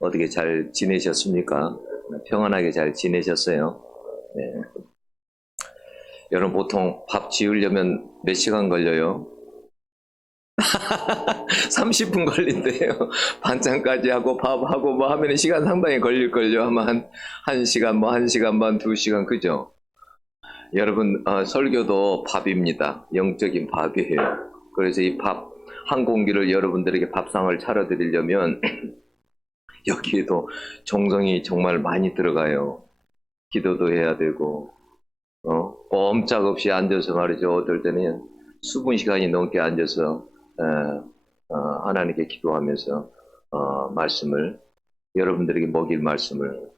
어떻게 잘 지내셨습니까? 평안하게 잘 지내셨어요? 네. 여러분 보통 밥 지으려면 몇 시간 걸려요? 30분 걸린대요. 반찬까지 하고 밥하고 뭐 하면 시간 상당히 걸릴걸요. 아마 한 시간, 뭐 1시간 반, 2시간, 그죠? 여러분, 설교도 밥입니다. 영적인 밥이에요. 그래서 이 밥, 한 공기를 여러분들에게 밥상을 차려드리려면 여기에도 정성이 정말 많이 들어가요. 기도도 해야 되고, 꼼짝없이 앉아서 말이죠. 어떨 때는 수분 시간이 넘게 앉아서, 하나님께 기도하면서, 말씀을, 여러분들에게 먹일 말씀을,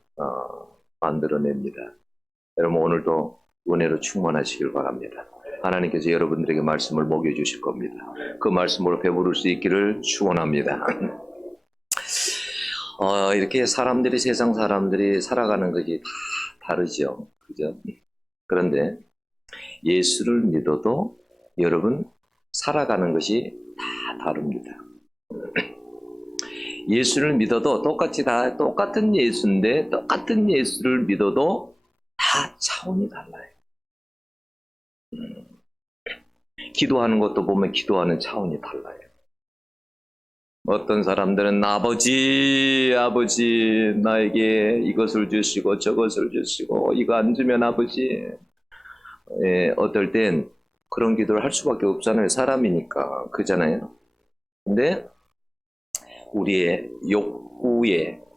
만들어냅니다. 여러분, 오늘도 은혜로 충만하시길 바랍니다. 하나님께서 여러분들에게 말씀을 먹여주실 겁니다. 그 말씀으로 배부를 수 있기를 축원합니다. 이렇게 세상 사람들이 살아가는 것이 다 다르죠. 그죠? 그런데 예수를 믿어도 여러분 살아가는 것이 다 다릅니다. 예수를 믿어도 다 똑같은 예수인데 똑같은 예수를 믿어도 다 차원이 달라요. 기도하는 것도 보면 기도하는 차원이 달라요. 어떤 사람들은 아버지 나에게 이것을 주시고 저것을 주시고 이거 안 주면 아버지, 어떨 땐 그런 기도를 할 수밖에 없잖아요. 사람이니까. 그잖아요. 근데 우리의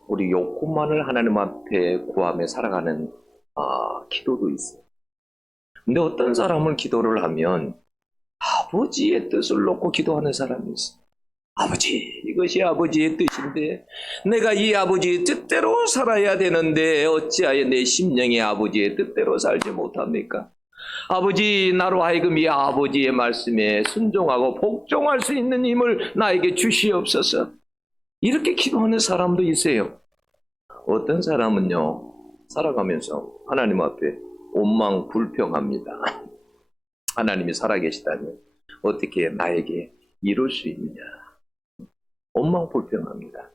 우리 욕구만을 하나님 앞에 구하며 살아가는 기도도 있어요. 근데 어떤 사람은 기도를 하면 아버지의 뜻을 놓고 기도하는 사람이 있어요. 아버지, 이것이 아버지의 뜻인데 내가 이 아버지의 뜻대로 살아야 되는데 어찌하여 내 심령이 아버지의 뜻대로 살지 못합니까? 아버지, 나로 하여금 이 아버지의 말씀에 순종하고 복종할 수 있는 힘을 나에게 주시옵소서. 이렇게 기도하는 사람도 있어요. 어떤 사람은요, 살아가면서 하나님 앞에 원망불평합니다. 하나님이 살아계시다면 어떻게 나에게 이룰 수 있느냐. 원망불평합니다.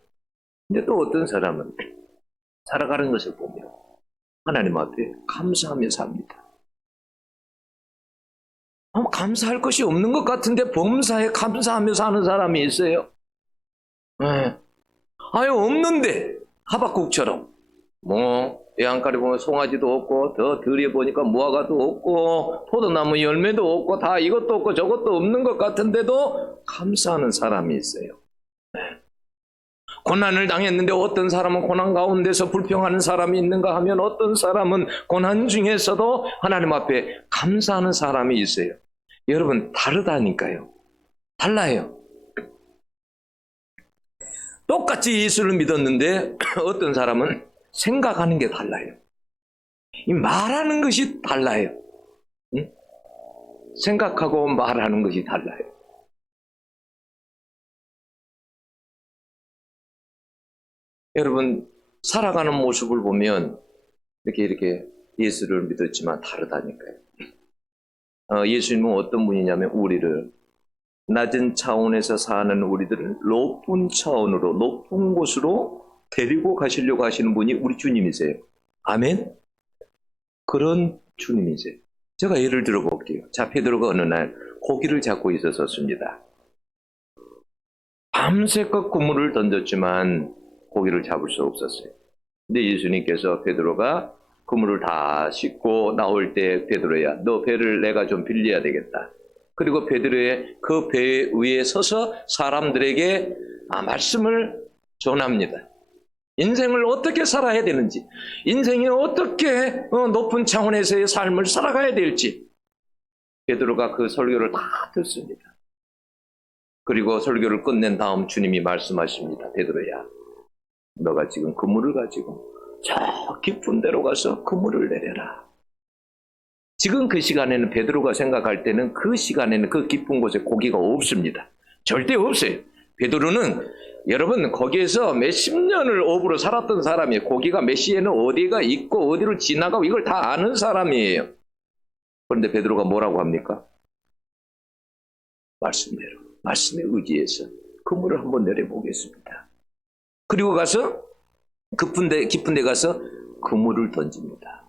근데 또 어떤 사람은 살아가는 것을 보며 하나님 앞에 감사하며 삽니다. 감사할 것이 없는 것 같은데 범사에 감사하며 사는 사람이 있어요. 없는데 하박국처럼 애안가리 보면 송아지도 없고 더 들여보니까 무화과도 없고 포도나무 열매도 없고 다 이것도 없고 저것도 없는 것 같은데도 감사하는 사람이 있어요. 고난을 당했는데 어떤 사람은 고난 가운데서 불평하는 사람이 있는가 하면 어떤 사람은 고난 중에서도 하나님 앞에 감사하는 사람이 있어요. 여러분, 다르다니까요. 달라요. 똑같이 예수를 믿었는데 어떤 사람은 생각하는 게 달라요. 이 말하는 것이 달라요. 응? 생각하고 말하는 것이 달라요. 여러분, 살아가는 모습을 보면 이렇게 예수를 믿었지만 다르다니까요. 예수님은 어떤 분이냐면 우리를 낮은 차원에서 사는 우리들을 높은 차원으로 높은 곳으로 데리고 가시려고 하시는 분이 우리 주님이세요. 아멘? 그런 주님이세요. 제가 예를 들어 볼게요. 자, 베드로가 어느 날 고기를 잡고 있었습니다. 밤새껏 그물을 던졌지만 고기를 잡을 수 없었어요. 근데 예수님께서 베드로가 그물을 다 씻고 나올 때 베드로야, 너 배를 내가 좀 빌려야 되겠다. 그리고 베드로의 그 배 위에 서서 사람들에게 말씀을 전합니다. 인생을 어떻게 살아야 되는지, 인생이 어떻게 높은 차원에서의 삶을 살아가야 될지 베드로가 그 설교를 다 듣습니다. 그리고 설교를 끝낸 다음 주님이 말씀하십니다. 베드로야, 너가 지금 그물을 가지고 저 깊은 데로 가서 그물을 내려라. 지금 그 시간에는 베드로가 생각할 때는 그 시간에는 그 깊은 곳에 고기가 없습니다. 절대 없어요. 베드로는 여러분 거기에서 몇십 년을 어부로 살았던 사람이에요. 고기가 몇 시에는 어디가 있고 어디로 지나가고 이걸 다 아는 사람이에요. 그런데 베드로가 뭐라고 합니까? 말씀대로, 말씀에 의지해서 그물을 한번 내려보겠습니다. 그리고 가서 깊은 데 가서 그물을 던집니다.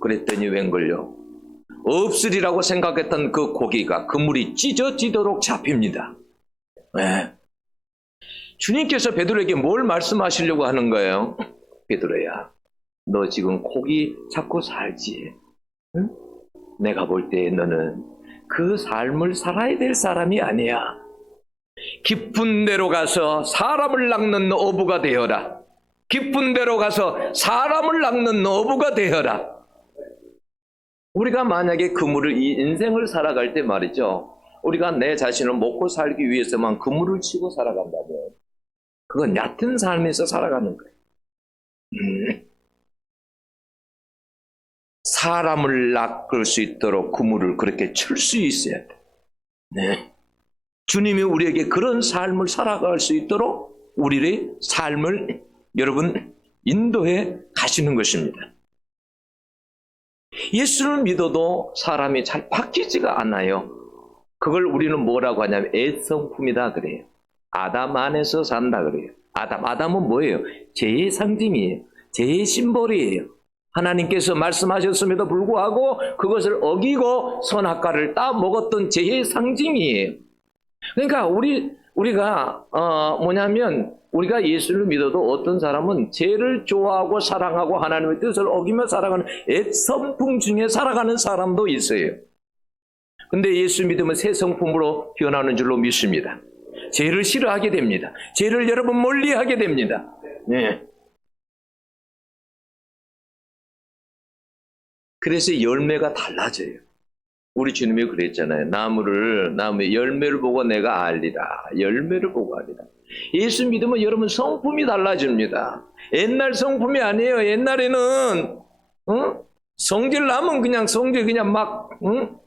그랬더니 웬걸요? 없으리라고 생각했던 그 고기가 그물이 찢어지도록 잡힙니다. 네. 주님께서 베드로에게 뭘 말씀하시려고 하는 거예요? 베드로야, 너 지금 고기 잡고 살지? 응? 내가 볼 때 너는 그 삶을 살아야 될 사람이 아니야. 깊은 데로 가서 사람을 낚는 어부가 되어라. 깊은 데로 가서 사람을 낚는 어부가 되어라. 우리가 만약에 그물을, 이 인생을 살아갈 때 말이죠, 우리가 내 자신을 먹고 살기 위해서만 그물을 치고 살아간다면 그건 얕은 삶에서 살아가는 거예요. 사람을 낚을 수 있도록 그물을 그렇게 칠 수 있어야 돼. 네. 주님이 우리에게 그런 삶을 살아갈 수 있도록 우리의 삶을 여러분 인도해 가시는 것입니다. 예수를 믿어도 사람이 잘 바뀌지가 않아요. 그걸 우리는 뭐라고 하냐면 애성품이다 그래요. 아담 안에서 산다 그래요. 아담은 뭐예요? 죄의 상징이에요. 죄의 심볼이에요. 하나님께서 말씀하셨음에도 불구하고 그것을 어기고 선악과를 따 먹었던 죄의 상징이에요. 그러니까 우리가 뭐냐면 우리가 예수를 믿어도 어떤 사람은 죄를 좋아하고 사랑하고 하나님의 뜻을 어기며 살아가는 애성품 중에 살아가는 사람도 있어요. 근데 예수 믿으면 새 성품으로 변하는 줄로 믿습니다. 죄를 싫어하게 됩니다. 죄를 여러분 멀리하게 됩니다. 네. 그래서 열매가 달라져요. 우리 주님이 그랬잖아요. 나무의 열매를 보고 내가 알리라. 열매를 보고 알리라. 예수 믿으면 여러분 성품이 달라집니다. 옛날 성품이 아니에요. 옛날에는 성질 나면 그냥 성질 그냥 막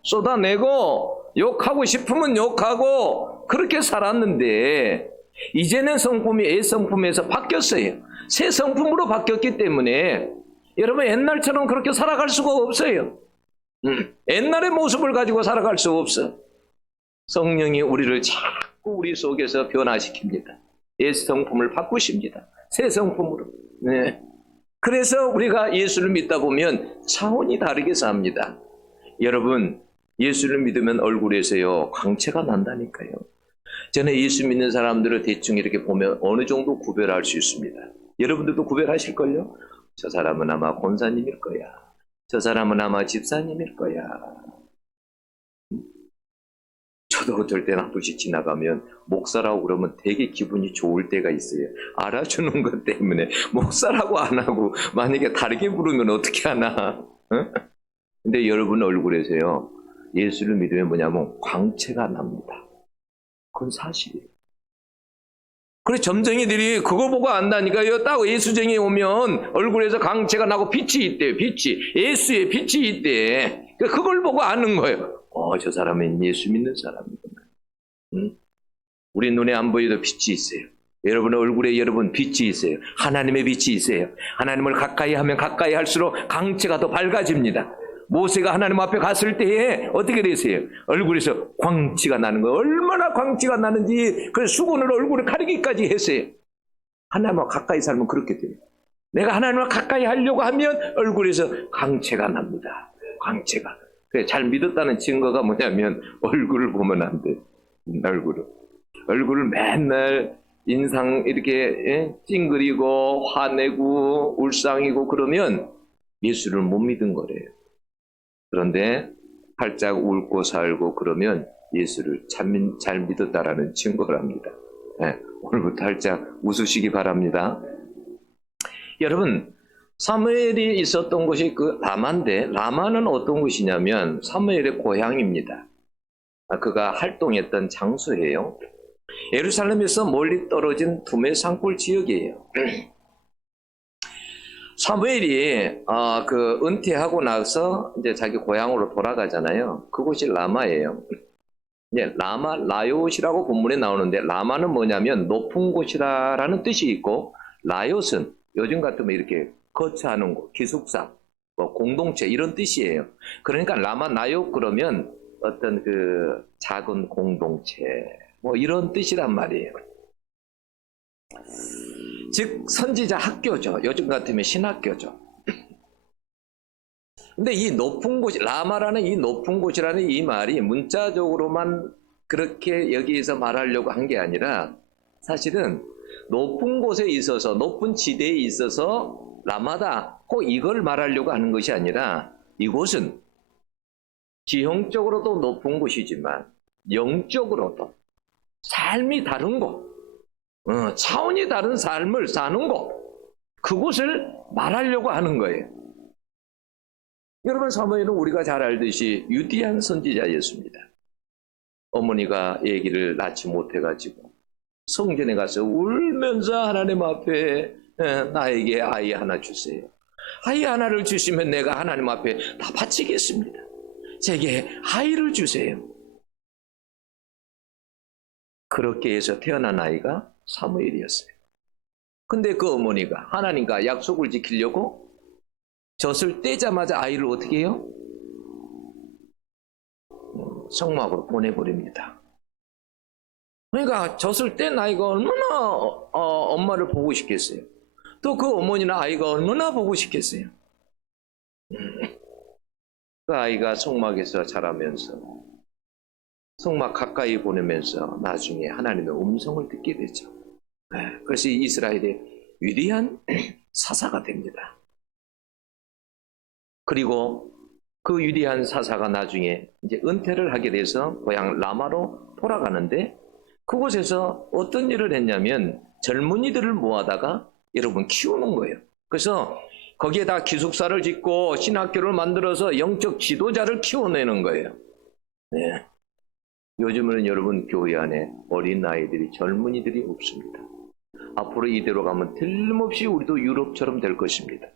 쏟아내고 욕하고 싶으면 욕하고 그렇게 살았는데 이제는 성품이 애성품에서 바뀌었어요. 새 성품으로 바뀌었기 때문에 여러분 옛날처럼 그렇게 살아갈 수가 없어요. 옛날의 모습을 가지고 살아갈 수 없어. 성령이 우리를 자꾸 우리 속에서 변화시킵니다. 옛 성품을 바꾸십니다. 새 성품으로. 네. 그래서 우리가 예수를 믿다 보면 차원이 다르게 삽니다. 여러분 예수를 믿으면 얼굴에서요 광채가 난다니까요. 저는 예수 믿는 사람들을 대충 이렇게 보면 어느 정도 구별할 수 있습니다. 여러분들도 구별하실걸요? 저 사람은 아마 권사님일 거야. 저 사람은 아마 집사님일 거야. 저도 어떨 때는 한 번씩 지나가면 목사라고 그러면 되게 기분이 좋을 때가 있어요. 알아주는 것 때문에 목사라고 안 하고 만약에 다르게 부르면 어떻게 하나. 근데 여러분 얼굴에서요 예수를 믿으면 뭐냐면 광채가 납니다. 그건 사실이에요. 그래서 점쟁이들이 그거 보고 안다니까요. 딱 예수쟁이 오면 얼굴에서 광채가 나고 빛이 있대요. 빛이. 예수의 빛이 있대. 그걸 보고 아는 거예요. 저 사람은 예수 믿는 사람이구나. 우리 눈에 안 보여도 빛이 있어요. 여러분의 얼굴에 여러분 빛이 있어요. 하나님의 빛이 있어요. 하나님을 가까이 하면 가까이 할수록 광채가 더 밝아집니다. 모세가 하나님 앞에 갔을 때에 어떻게 되세요? 얼굴에서 광채가 나는 거예요. 얼마나 광채가 나는지 그 수건으로 얼굴을 가리기까지 했어요. 하나님과 가까이 살면 그렇게 돼요. 내가 하나님과 가까이 하려고 하면 얼굴에서 광채가 납니다. 광채가. 잘 믿었다는 증거가 뭐냐면 얼굴을 보면 안 돼. 얼굴을 맨날 인상 이렇게 찡그리고 화내고 울상이고 그러면 예수를 못 믿은 거래요. 그런데 활짝 웃고 살고 그러면 예수를 잘 믿었다라는 증거랍니다. 네, 오늘부터 활짝 웃으시기 바랍니다. 여러분 사무엘이 있었던 곳이 그 라마인데 라마는 어떤 곳이냐면 사무엘의 고향입니다. 그가 활동했던 장소예요. 예루살렘에서 멀리 떨어진 두메 산골 지역이에요. 사무엘이 은퇴하고 나서 이제 자기 고향으로 돌아가잖아요. 그곳이 라마예요. 네, 라요시라고 본문에 나오는데 라마는 뭐냐면 높은 곳이라는 뜻이 있고 라요스는 요즘 같으면 이렇게 거처하는 곳, 기숙사, 뭐 공동체 이런 뜻이에요. 그러니까 라마 나요 그러면 어떤 그 작은 공동체 뭐 이런 뜻이란 말이에요. 즉 선지자 학교죠. 요즘 같으면 신학교죠. 근데 이 높은 곳, 라마라는 이 높은 곳이라는 이 말이 문자적으로만 그렇게 여기에서 말하려고 한 게 아니라 사실은 높은 곳에 있어서, 높은 지대에 있어서 라마다 꼭 이걸 말하려고 하는 것이 아니라 이곳은 지형적으로도 높은 곳이지만 영적으로도 삶이 다른 곳, 차원이 다른 삶을 사는 곳, 그곳을 말하려고 하는 거예요. 여러분, 사무엘은 우리가 잘 알듯이 유디한 선지자였습니다. 어머니가 아기를 낳지 못해가지고 성전에 가서 울면서 하나님 앞에 나에게 아이 하나 주세요. 아이 하나를 주시면 내가 하나님 앞에 다 바치겠습니다. 제게 아이를 주세요. 그렇게 해서 태어난 아이가 사무엘이었어요. 근데 그 어머니가 하나님과 약속을 지키려고 젖을 떼자마자 아이를 어떻게 해요? 성막으로 보내버립니다. 그러니까 젖을 뗀 아이가 얼마나 엄마를 보고 싶겠어요. 또 그 어머니나 아이가 얼마나 보고 싶겠어요. 그 아이가 성막에서 자라면서 성막 가까이 보내면서 나중에 하나님의 음성을 듣게 되죠. 그래서 이스라엘의 위대한 사사가 됩니다. 그리고 그 위대한 사사가 나중에 이제 은퇴를 하게 돼서 고향 라마로 돌아가는데 그곳에서 어떤 일을 했냐면 젊은이들을 모아다가 여러분 키우는 거예요. 그래서 거기에다 기숙사를 짓고 신학교를 만들어서 영적 지도자를 키워내는 거예요. 네. 요즘은 여러분 교회 안에 어린아이들이 젊은이들이 없습니다. 앞으로 이대로 가면 틀림없이 우리도 유럽처럼 될 것입니다.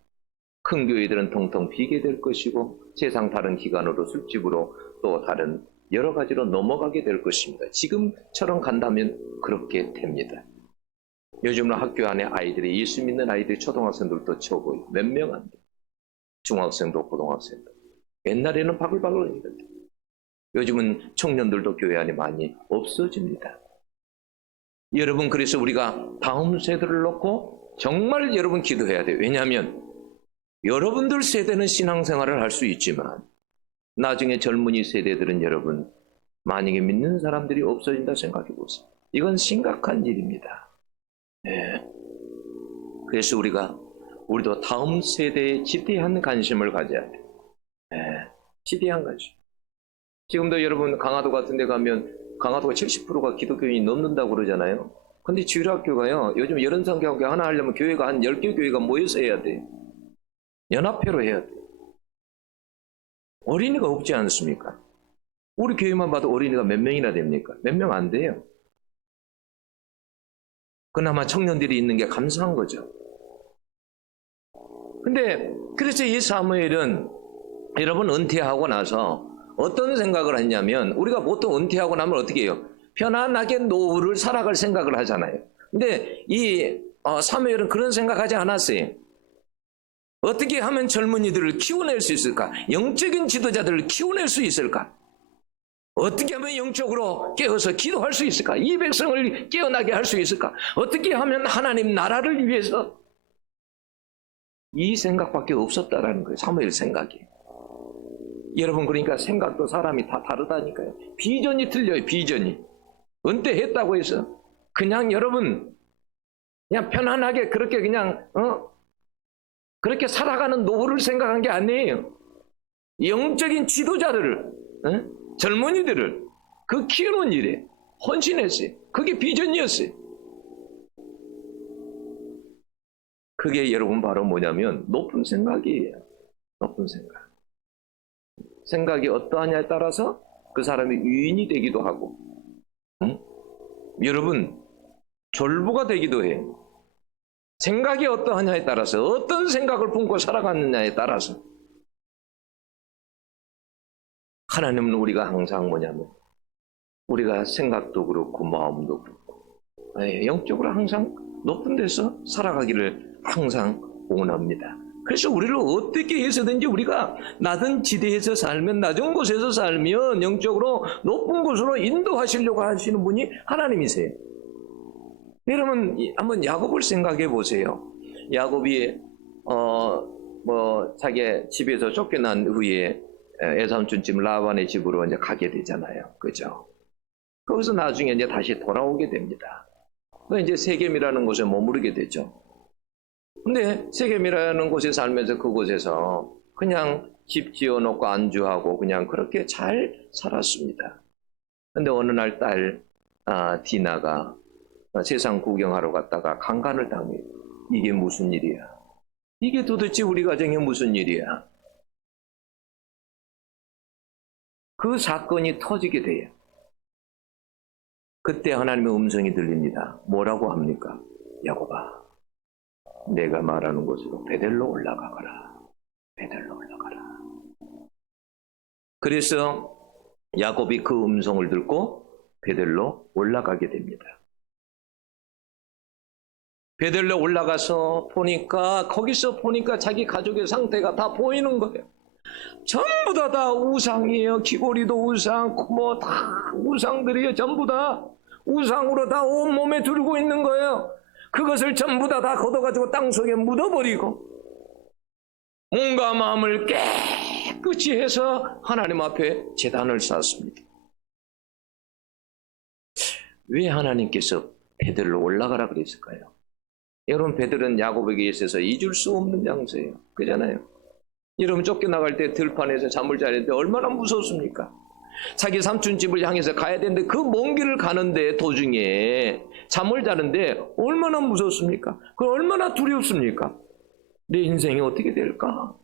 큰 교회들은 통통 비게 될 것이고 세상 다른 기관으로 술집으로 또 다른 여러 가지로 넘어가게 될 것입니다. 지금처럼 간다면 그렇게 됩니다. 요즘은 학교 안에 아이들이 예수 믿는 아이들이 초등학생들도 적어요. 몇 명 안 돼요. 중학생도 고등학생도. 옛날에는 바글바글 했는데 요즘은 청년들도 교회 안에 많이 없어집니다. 여러분, 그래서 우리가 다음 세대를 놓고 정말 여러분 기도해야 돼요. 왜냐하면 여러분들 세대는 신앙생활을 할 수 있지만 나중에 젊은이 세대들은 여러분 만약에 믿는 사람들이 없어진다 생각해 보세요. 이건 심각한 일입니다. 네. 그래서 우리도 다음 세대에 지대한 관심을 가져야 돼요. 네. 지대한 관심. 지금도 여러분 강화도 같은 데 가면 강화도가 70%가 기독교인이 넘는다고 그러잖아요. 근데 주일학교가요, 요즘 여론상교학교 하나 하려면 교회가 한 10개 교회가 모여서 해야 돼요. 연합회로 해야 돼요. 어린이가 없지 않습니까? 우리 교회만 봐도 어린이가 몇 명이나 됩니까? 몇 명 안 돼요. 그나마 청년들이 있는 게 감사한 거죠. 근데 그래서 이 사무엘은 여러분 은퇴하고 나서 어떤 생각을 했냐면, 우리가 보통 은퇴하고 나면 어떻게 해요? 편안하게 노후를 살아갈 생각을 하잖아요. 근데 이 사무엘은 그런 생각하지 않았어요. 어떻게 하면 젊은이들을 키워낼 수 있을까? 영적인 지도자들을 키워낼 수 있을까? 어떻게 하면 영적으로 깨어서 기도할 수 있을까? 이 백성을 깨어나게 할 수 있을까? 어떻게 하면 하나님 나라를 위해서? 이 생각밖에 없었다라는 거예요. 사무엘 생각이. 여러분, 그러니까 생각도 사람이 다 다르다니까요. 비전이 틀려요. 비전이. 은퇴했다고 해서 그냥 여러분 그냥 편안하게 그렇게 그냥 그렇게 살아가는 노후를 생각한 게 아니에요. 영적인 지도자들을, 젊은이들을 그 키우는 일에 헌신했어요. 그게 비전이었어요. 그게 여러분 바로 뭐냐면 높은 생각이에요. 높은 생각. 생각이 어떠하냐에 따라서 그 사람이 유인이 되기도 하고, 여러분 졸부가 되기도 해요. 생각이 어떠하냐에 따라서, 어떤 생각을 품고 살아가느냐에 따라서. 하나님은 우리가 항상 뭐냐면 우리가 생각도 그렇고 마음도 그렇고 영적으로 항상 높은 데서 살아가기를 항상 원합니다. 그래서 우리를 어떻게 해서든지 우리가 낮은 지대에서 살면, 낮은 곳에서 살면 영적으로 높은 곳으로 인도하시려고 하시는 분이 하나님이세요. 여러분 한번 야곱을 생각해 보세요. 야곱이 자기 집에서 쫓겨난 후에 외삼촌 집 라반의 집으로 이제 가게 되잖아요. 그죠? 거기서 나중에 이제 다시 돌아오게 됩니다. 이제 세겜이라는 곳에 머무르게 되죠. 근데 세겜이라는 곳에 살면서 그곳에서 그냥 집 지어놓고 안주하고 그냥 그렇게 잘 살았습니다. 근데 어느 날 딸 디나가 세상 구경하러 갔다가 강간을 당해요. 이게 무슨 일이야? 이게 도대체 우리 가정에 무슨 일이야? 그 사건이 터지게 돼요. 그때 하나님의 음성이 들립니다. 뭐라고 합니까? 야곱아, 내가 말하는 곳으로 베델로 올라가거라. 베델로 올라가라. 그래서 야곱이 그 음성을 듣고 베델로 올라가게 됩니다. 베델로 올라가서 거기서 보니까 자기 가족의 상태가 다 보이는 거예요. 전부 다 우상이에요. 귀고리도 우상, 다 우상들이에요. 전부 다 우상으로 다 온몸에 들고 있는 거예요. 그것을 전부 다 걷어가지고 땅속에 묻어버리고 몸과 마음을 깨끗이 해서 하나님 앞에 제단을 쌓았습니다. 왜 하나님께서 베델로 올라가라 그랬을까요? 여러분, 베델은 야곱에게 있어서 잊을 수 없는 장소예요. 그잖아요. 여러분, 쫓겨나갈 때 들판에서 잠을 자는데 얼마나 무섭습니까? 자기 삼촌 집을 향해서 가야 되는데 그 먼 길을 가는데 도중에 잠을 자는데 얼마나 무섭습니까? 그 얼마나 두렵습니까? 내 인생이 어떻게 될까?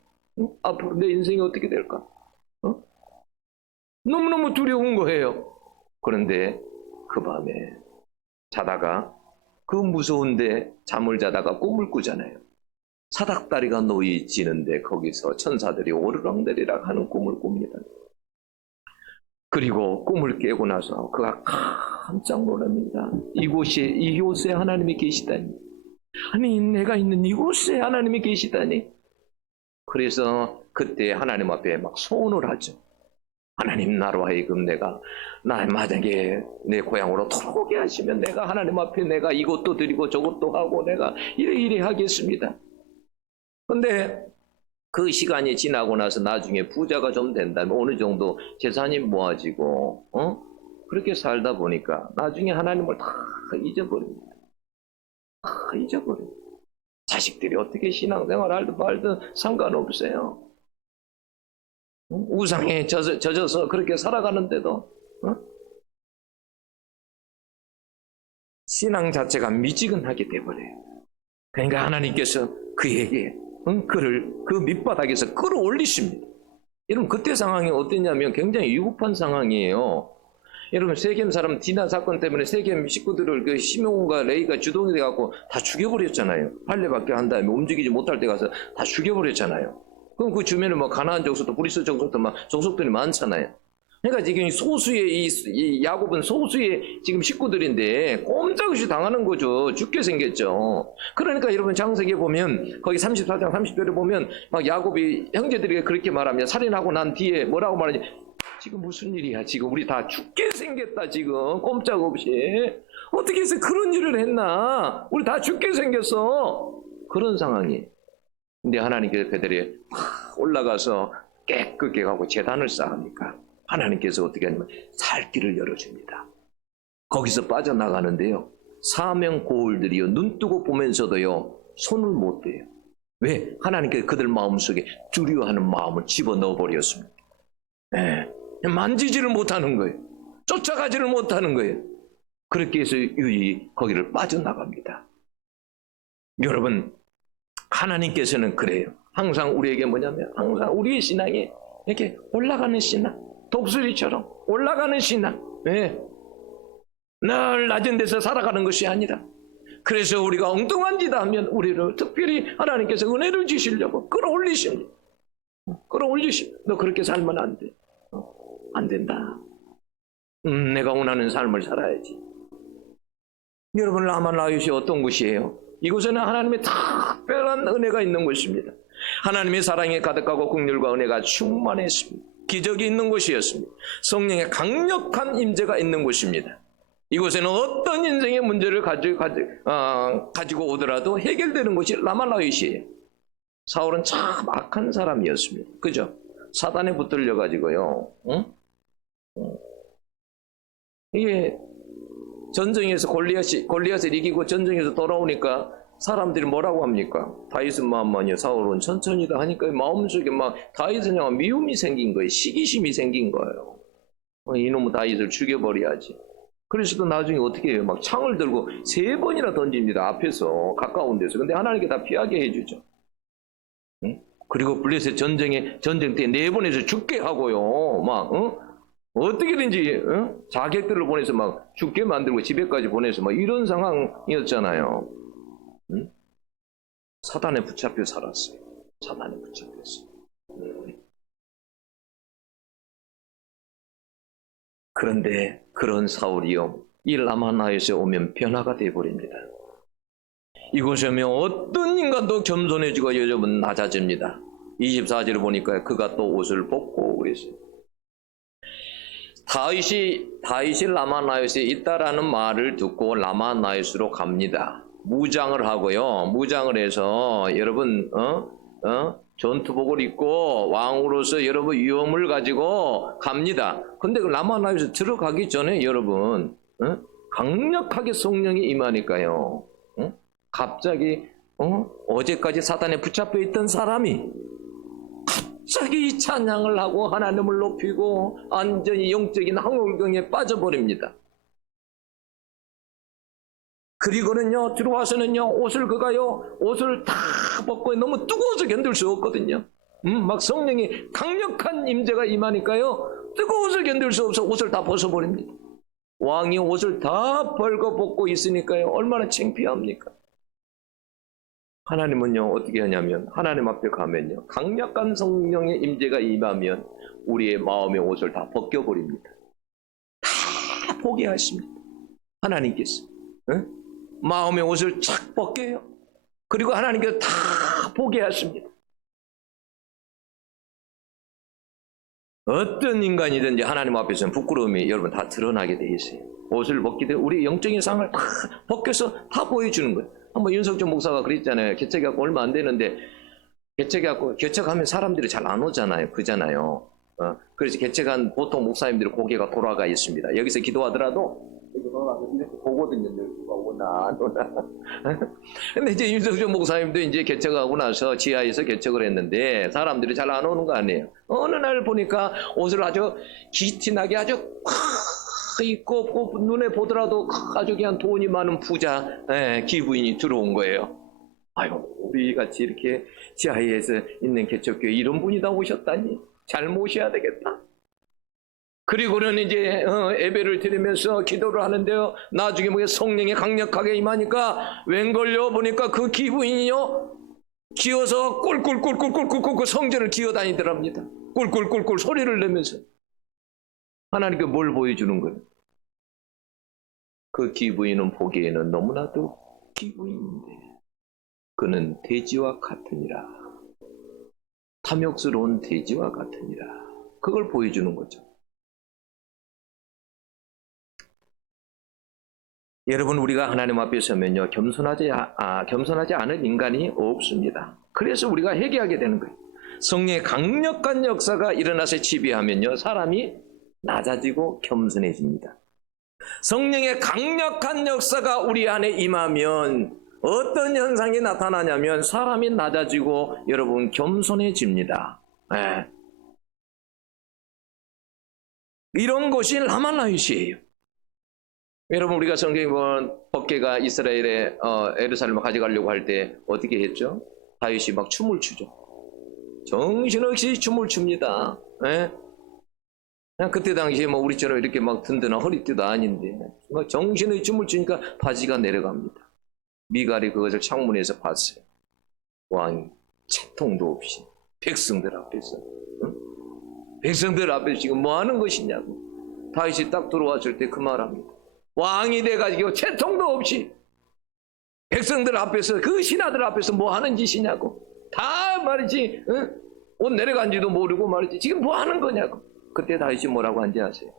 앞으로 내 인생이 어떻게 될까? 너무너무 두려운 거예요. 그런데 그 밤에 자다가 그 무서운데 잠을 자다가 꿈을 꾸잖아요. 사닥다리가 놓이지는데 거기서 천사들이 오르락내리락 하는 꿈을 꿉니다. 그리고 꿈을 깨고 나서 그가 깜짝 놀랍니다. 이곳에 하나님이 계시다니. 아니, 내가 있는 이곳에 하나님이 계시다니. 그래서 그때 하나님 앞에 막 소원을 하죠. 하나님, 나로 하여금 만약에 내 고향으로 돌아오게 하시면 내가 하나님 앞에 내가 이것도 드리고 저것도 하고 내가 이래 하겠습니다. 근데 그 시간이 지나고 나서 나중에 부자가 좀 된다면 어느 정도 재산이 모아지고 그렇게 살다 보니까 나중에 하나님을 다 잊어버립니다. 다 잊어버려요. 자식들이 어떻게 신앙생활 하든 말든 상관없어요. 우상에 젖어서 그렇게 살아가는데도 신앙 자체가 미지근하게 돼버려요. 그러니까 하나님께서 그에게 그를 그 밑바닥에서 끌어올리십니다. 여러분, 그때 상황이 어땠냐면 굉장히 위급한 상황이에요. 여러분, 세겜 사람 디나 사건 때문에 세겜 식구들을 그 시므온과 레이가 주동이 돼갖고 다 죽여버렸잖아요. 할례밖에 한 다음에 움직이지 못할 때 가서 다 죽여버렸잖아요. 그럼 그 주변에 가나안 족속도 브리스 족속도 족속들이 많잖아요. 그러니까 지금 소수의 이 야곱은 소수의 지금 식구들인데 꼼짝없이 당하는 거죠. 죽게 생겼죠. 그러니까 여러분, 창세기에 보면 거기 34장 30절에 보면 막 야곱이 형제들에게 그렇게 말하면 살인하고 난 뒤에 뭐라고 말하지? 지금 무슨 일이야? 지금 우리 다 죽게 생겼다. 지금 꼼짝없이 어떻게 해서 그런 일을 했나? 우리 다 죽게 생겼어. 그런 상황이에요. 근데 하나님께서 베델에 올라가서 깨끗게 가고 제단을 쌓으니까 하나님께서 어떻게 하냐면 살 길을 열어줍니다. 거기서 빠져나가는데요, 사명 고울들이요 눈 뜨고 보면서도요 손을 못 대요. 왜? 하나님께서 그들 마음속에 두려워하는 마음을 집어넣어 버렸습니다. 만지지를 못하는 거예요. 쫓아가지를 못하는 거예요. 그렇게 해서 유이 거기를 빠져나갑니다. 여러분, 하나님께서는 그래요. 항상 우리에게 뭐냐면 항상 우리의 신앙이 이렇게 올라가는 신앙, 독수리처럼 올라가는 신앙, 늘 낮은 데서 살아가는 것이 아니라, 그래서 우리가 엉뚱한 짓 하면 우리를 특별히 하나님께서 은혜를 주시려고 끌어올리십니다. 너 그렇게 살면 안 돼. 안 된다. 내가 원하는 삶을 살아야지. 여러분, 라마나웃이 어떤 곳이에요? 이곳에는 하나님의 특별한 은혜가 있는 곳입니다. 하나님의 사랑에 가득하고 긍휼과 은혜가 충만했습니다. 기적이 있는 곳이었습니다. 성령의 강력한 임재가 있는 곳입니다. 이곳에는 어떤 인생의 문제를 가지고 오더라도 해결되는 것이 라말라윗이에요. 사울은 참 악한 사람이었습니다. 그죠? 사단에 붙들려 가지고요. 응? 이게 전쟁에서 골리앗을 이기고 전쟁에서 돌아오니까 사람들이 뭐라고 합니까? 다윗은 마음만이요 사울은 천천히다 하니까 마음속에 막 다윗은 그냥 미움이 생긴 거예요. 시기심이 생긴 거예요. 이놈의 다윗을 죽여버려야지. 그래서도 나중에 어떻게 해요? 막 창을 들고 3번이나 던집니다. 앞에서 가까운 데서. 근데 하나님께 다 피하게 해주죠. 응? 그리고 블레셋 전쟁 때 4번에서 죽게 하고요. 막 어떻게든지 자객들을 보내서 막 죽게 만들고 집에까지 보내서 막 이런 상황이었잖아요. 응? 사단에 붙잡혀 살았어요. 사단에 붙잡혔어요. 그런데 그런 사울이요, 이 라마나에서 오면 변화가 되어버립니다. 이곳에 오면 어떤 인간도 겸손해지고 여러분 낮아집니다. 24절을 보니까 그가 또 옷을 벗고 그랬어요. 다윗이 라마나에서 있다라는 말을 듣고 라마나에스로 갑니다. 무장을 하고요. 무장을 해서 여러분 전투복을 입고 왕으로서 여러분 위엄을 가지고 갑니다. 근데 그 라마나에서 들어가기 전에 여러분 강력하게 성령이 임하니까요. 갑자기 어제까지 사단에 붙잡혀 있던 사람이 갑자기 찬양을 하고 하나님을 높이고 완전히 영적인 항울경에 빠져버립니다. 그리고는요 들어와서는요 옷을 다 벗고 너무 뜨거워서 견딜 수 없거든요. 막 성령이 강력한 임재가 임하니까요 뜨거워서 견딜 수 없어 옷을 다 벗어버립니다. 왕이 옷을 다 벌거벗고 있으니까요 얼마나 창피합니까? 하나님은요 어떻게 하냐면 하나님 앞에 가면요 강력한 성령의 임재가 임하면 우리의 마음의 옷을 다 벗겨버립니다. 다 보게 하십니다. 하나님께서 마음의 옷을 착 벗겨요. 그리고 하나님께서 다 보게 하십니다. 어떤 인간이든지 하나님 앞에서는 부끄러움이 여러분 다 드러나게 돼 있어요. 옷을 벗게 되면 우리 영적인 상을 다 벗겨서 다 보여주는 거예요. 한번 윤석준 목사가 그랬잖아요. 개척해갖고 얼마 안 되는데 개척하면 사람들이 잘 안 오잖아요. 그잖아요. 그래서 개척한 보통 목사님들의 고개가 돌아가 있습니다. 여기서 기도하더라도 이렇게 보거든요. 누가 오나 안 오나. 근데 이제 윤석준 목사님도 이제 개척하고 나서 지하에서 개척을 했는데 사람들이 잘 안 오는 거 아니에요. 어느 날 보니까 옷을 아주 기티나게 아주 입고 눈에 보더라도 아주 그냥 돈이 많은 부자 기부인이 들어온 거예요. 아유 우리 같이 이렇게 지하에서 있는 개척교회 이런 분이 다 오셨다니 잘 모셔야 되겠다. 그리고는 이제 예배를 드리면서 기도를 하는데요 나중에 보니까 성령이 강력하게 임하니까 웬걸요 보니까 그 기부인이요 기어서 꿀꿀꿀꿀꿀꿀꿀 성전을 기어다니더랍니다. 꿀꿀꿀꿀 소리를 내면서 하나님께 뭘 보여주는 거예요? 그 기부인은 보기에는 너무나도 기부인인데 그는 돼지와 같으니라. 탐욕스러운 돼지와 같으니라. 그걸 보여주는 거죠. 여러분 우리가 하나님 앞에 서면요 겸손하지 않은 인간이 없습니다. 그래서 우리가 회개하게 되는 거예요. 성령의 강력한 역사가 일어나서 지배하면요 사람이 낮아지고 겸손해집니다. 성령의 강력한 역사가 우리 안에 임하면 어떤 현상이 나타나냐면 사람이 낮아지고 여러분 겸손해집니다. 이런 것이 라말라윗이에요. 여러분 우리가 성경에 보면 법궤가 이스라엘의 예루살렘을 가져가려고 할 때 어떻게 했죠? 다윗이 막 춤을 추죠. 정신없이 춤을 춥니다. 그냥 그때 당시에 뭐 우리처럼 이렇게 막 든든한 허리띠도 아닌데 막 정신없이 춤을 추니까 바지가 내려갑니다. 미갈이 그것을 창문에서 봤어요. 왕이 채통도 없이 백성들 앞에서 백성들 앞에서 지금 뭐 하는 것이냐고. 다윗이 딱 들어왔을 때 그 말합니다. 왕이 돼가지고 채통도 없이 백성들 앞에서 그 신하들 앞에서 뭐 하는 짓이냐고. 다 말이지 옷 내려간지도 모르고 말이지 지금 뭐 하는 거냐고. 그때 다윗이 뭐라고 한지 아세요?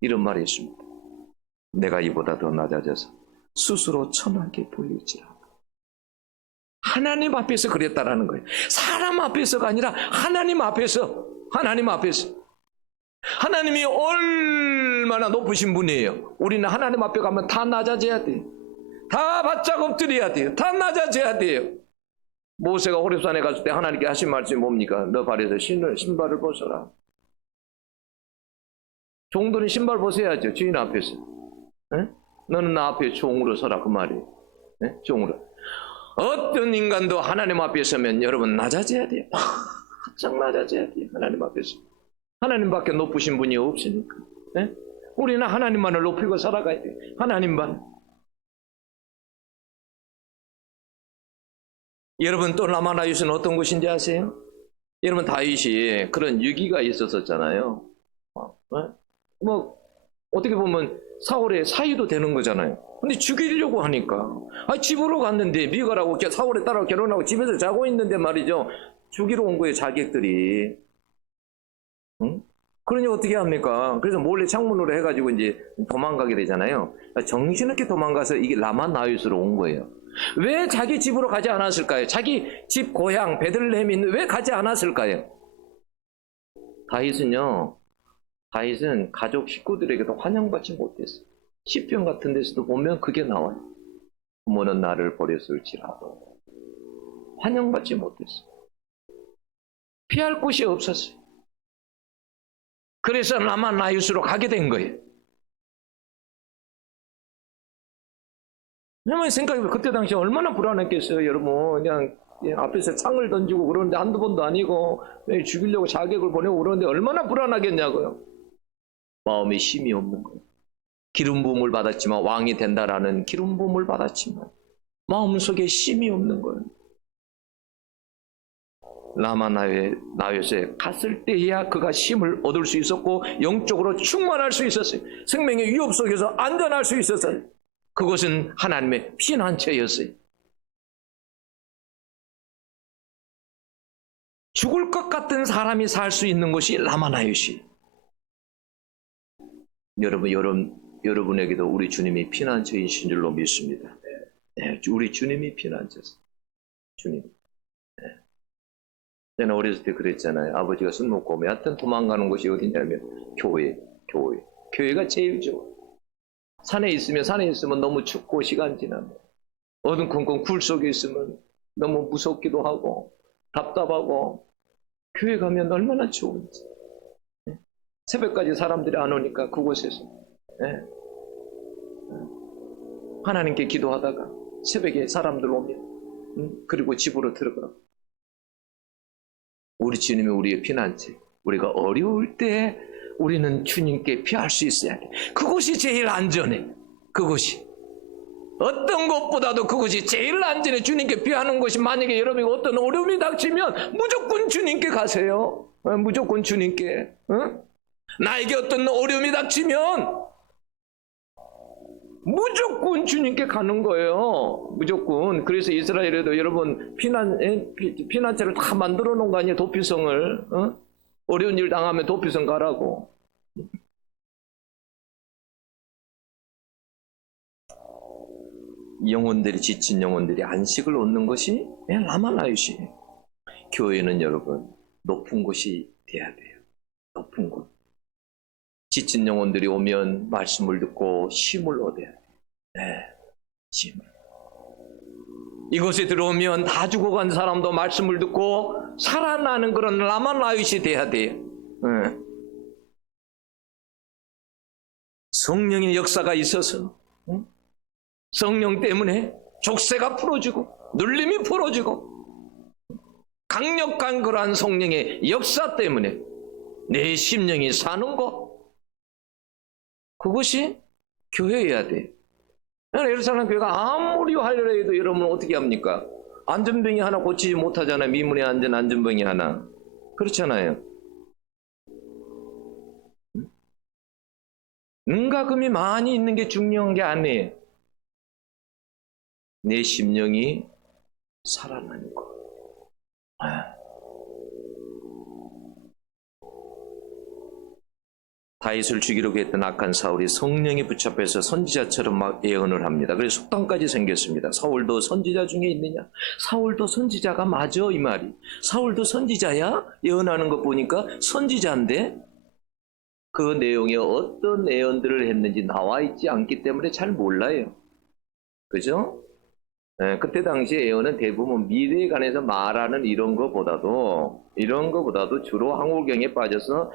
이런 말이 있습니다. 내가 이보다 더 낮아져서 스스로 천하게 보일지라. 하나님 앞에서 그랬다라는 거예요. 사람 앞에서가 아니라 하나님 앞에서. 하나님이 얼마나 높으신 분이에요. 우리는 하나님 앞에 가면 다 낮아져야 돼요. 다 바짝 엎드려야 돼요. 다 낮아져야 돼요. 모세가 호렙산에 갔을 때 하나님께 하신 말씀이 뭡니까? 너 발에서 신발을 벗어라. 종들은 신발 벗어야죠. 주인 앞에서. 에? 너는 나 앞에 종으로 서라. 그 말이에요. 에? 종으로. 어떤 인간도 하나님 앞에 서면 여러분 낮아져야 돼요. 바짝 낮아져야 돼요. 하나님 앞에서. 하나님밖에 높으신 분이 없으니까. 에? 우리는 하나님만을 높이고 살아가야 돼요. 하나님만. 여러분 또 라마나윗은 어떤 곳인지 아세요? 여러분 다윗이 그런 유기가 있었잖아요. 뭐 어떻게 보면 사울의 사위도 되는 거잖아요. 근데 죽이려고 하니까 집으로 갔는데 미갈하고 사울에 따라 결혼하고 집에서 자고 있는데 말이죠. 죽이러 온 거예요, 자객들이. 응? 그러니 어떻게 합니까? 그래서 몰래 창문으로 해가지고 이제 도망가게 되잖아요. 정신없게 도망가서 이게 라마나윗으로 온 거예요. 왜 자기 집으로 가지 않았을까요? 자기 집 고향 베들레헴이 왜 가지 않았을까요? 다윗은 가족 식구들에게도 환영받지 못했어요. 시편 같은 데서도 보면 그게 나와요. 부모는 나를 버렸을지라도 환영받지 못했어요. 피할 곳이 없었어요. 그래서 라마나윗으로 가게 된 거예요. 여러분 생각해보면 그때 당시 얼마나 불안했겠어요. 여러분 그냥 앞에서 창을 던지고 그러는데 한두 번도 아니고 죽이려고 자객을 보내고 그러는데 얼마나 불안하겠냐고요. 마음에 힘이 없는 거예요. 기름 부음을 받았지만 왕이 된다라는 기름 부음을 받았지만 마음속에 힘이 없는 거예요. 라마나윗에 갔을 때야 그가 힘을 얻을 수 있었고 영적으로 충만할 수 있었어요. 생명의 위협 속에서 안전할 수 있었어요. 그것은 하나님의 피난처였어요. 죽을 것 같은 사람이 살 수 있는 곳이 라마나윗이. 여러분에게도 우리 주님이 피난처이신 줄로 믿습니다. 네, 우리 주님이 피난처였어요. 주님. 네. 저는 어렸을 때 그랬잖아요. 아버지가 술 먹고 오면 하여튼 도망가는 곳이 어디냐면 교회가 제일 좋아. 산에 있으면 너무 춥고 시간 지나면 어둠쿵쿵 굴 속에 있으면 너무 무섭기도 하고 답답하고 교회 가면 얼마나 좋은지. 새벽까지 사람들이 안 오니까 그곳에서 하나님께 기도하다가 새벽에 사람들 오면 그리고 집으로 들어가. 우리 주님이 우리의 피난처. 우리가 어려울 때 우리는 주님께 피할 수 있어야 돼. 그것이 제일 안전해. 그것이 어떤 것보다도 그것이 제일 안전해. 주님께 피하는 것이. 만약에 여러분이 어떤 어려움이 닥치면 무조건 주님께 가세요. 무조건 주님께. 나에게 어떤 어려움이 닥치면 무조건 주님께 가는 거예요. 무조건. 그래서 이스라엘에도 여러분 피난처를 다 만들어 놓은 거 아니에요. 도피성을. 어려운 일 당하면 도피성 가라고. 지친 영혼들이 안식을 얻는 것이 라마나윗이. 교회는 여러분 높은 곳이 돼야 돼요. 높은 곳. 지친 영혼들이 오면 말씀을 듣고 힘을 얻어야 돼요. 힘을. 이곳에 들어오면 다 죽어간 사람도 말씀을 듣고 살아나는 그런 라마나윗이 돼야 돼요. 성령의 역사가 있어서 성령 때문에 족쇄가 풀어지고 눌림이 풀어지고 강력한 그러한 성령의 역사 때문에 내 심령이 사는 것, 그것이 교회여야 돼요. 예루살렘 교회가 아무리 하려고 해도 여러분 어떻게 합니까? 안전병이 하나 고치지 못하잖아요. 미문에 앉은 안전병이 하나. 그렇잖아요. 은가금이 많이 있는 게 중요한 게 아니에요. 내 심령이 살아나는 것. 다윗을 죽이려고 했던 악한 사울이 성령에 붙잡혀서 선지자처럼 막 예언을 합니다. 그래서 속담까지 생겼습니다. 사울도 선지자 중에 있느냐? 사울도 선지자가 맞아, 이 말이. 사울도 선지자야? 예언하는 거 보니까 선지자인데 그 내용에 어떤 예언들을 했는지 나와 있지 않기 때문에 잘 몰라요. 그죠? 네, 그때 당시에 예언은 대부분 미래에 관해서 말하는 이런 거보다도 주로 항울경에 빠져서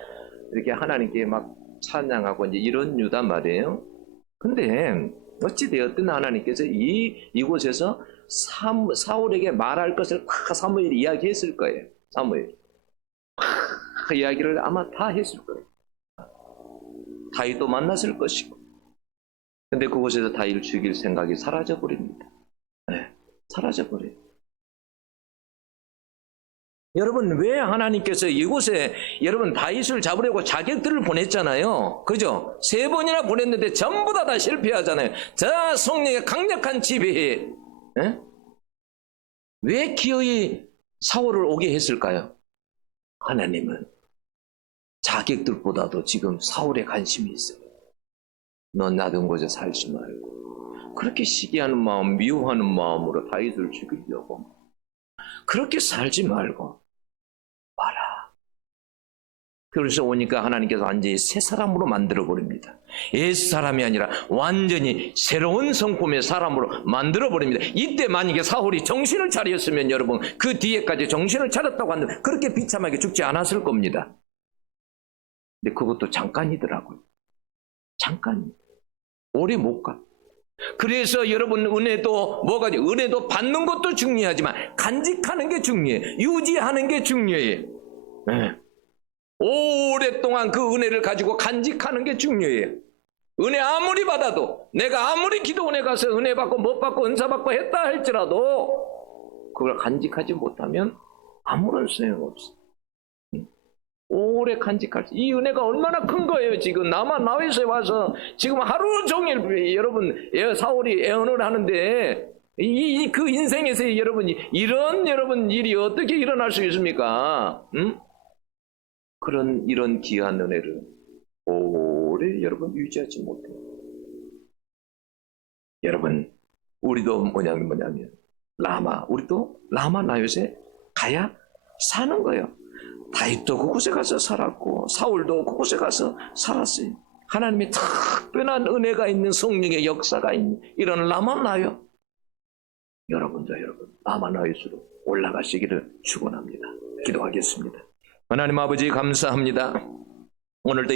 이렇게 하나님께 막 찬양하고 이제 이런 유단 말이에요. 근데 어찌되었든 하나님께서 이곳에서 사울에게 말할 것을 다 사무엘이 이야기했을 거예요. 사무엘. 그 이야기를 아마 다 했을 거예요. 다윗도 만났을 것이고. 근데 그곳에서 다윗을 죽일 생각이 사라져버립니다. 네, 사라져버려요. 여러분, 왜 하나님께서 이곳에 여러분 다윗을 잡으려고 자객들을 보냈잖아요. 그죠? 3번이나 보냈는데 전부 다 실패하잖아요. 저 성령의 강력한 지배에 왜 기어이 사울을 오게 했을까요? 하나님은 자객들보다도 지금 사울에 관심이 있어요. 넌 놔둔 곳에 살지 말고 그렇게 시기하는 마음, 미워하는 마음으로 다윗을 죽이려고 그렇게 살지 말고 봐라. 그래서 오니까 하나님께서 완전히 새 사람으로 만들어버립니다. 옛 사람이 아니라 완전히 새로운 성품의 사람으로 만들어버립니다. 이때 만약에 사울이 정신을 차렸으면 여러분 그 뒤에까지 정신을 차렸다고 한다면 그렇게 비참하게 죽지 않았을 겁니다. 근데 그것도 잠깐이더라고요. 잠깐. 오래 못 가. 그래서 여러분 은혜도 은혜도 받는 것도 중요하지만 간직하는 게 중요해요. 유지하는 게 중요해요. 네. 오랫동안 그 은혜를 가지고 간직하는 게 중요해요. 은혜 아무리 받아도 내가 아무리 기도원에 가서 은혜 받고 못 받고 은사 받고 했다 할지라도 그걸 간직하지 못하면 아무런 소용없어요. 오래 간직할 수. 이 은혜가 얼마나 큰 거예요. 지금 나와서 와서 지금 하루 종일 여러분 사울이 애언을 하는데 그 인생에서 여러분 이런 일이 어떻게 일어날 수 있습니까? 이런 귀한 은혜를 오래 여러분 유지하지 못해요. 여러분 우리도 뭐냐면 우리도 라마 나요새 가야 사는 거예요. 다윗도 그곳에 가서 살았고 사울도 그곳에 가서 살았어요. 하나님의 특별한 은혜가 있는 성령의 역사가 있는 이런 라마나요. 여러분 라마나요스로 올라가시기를 축원합니다. 기도하겠습니다. 하나님 아버지 감사합니다. 오늘도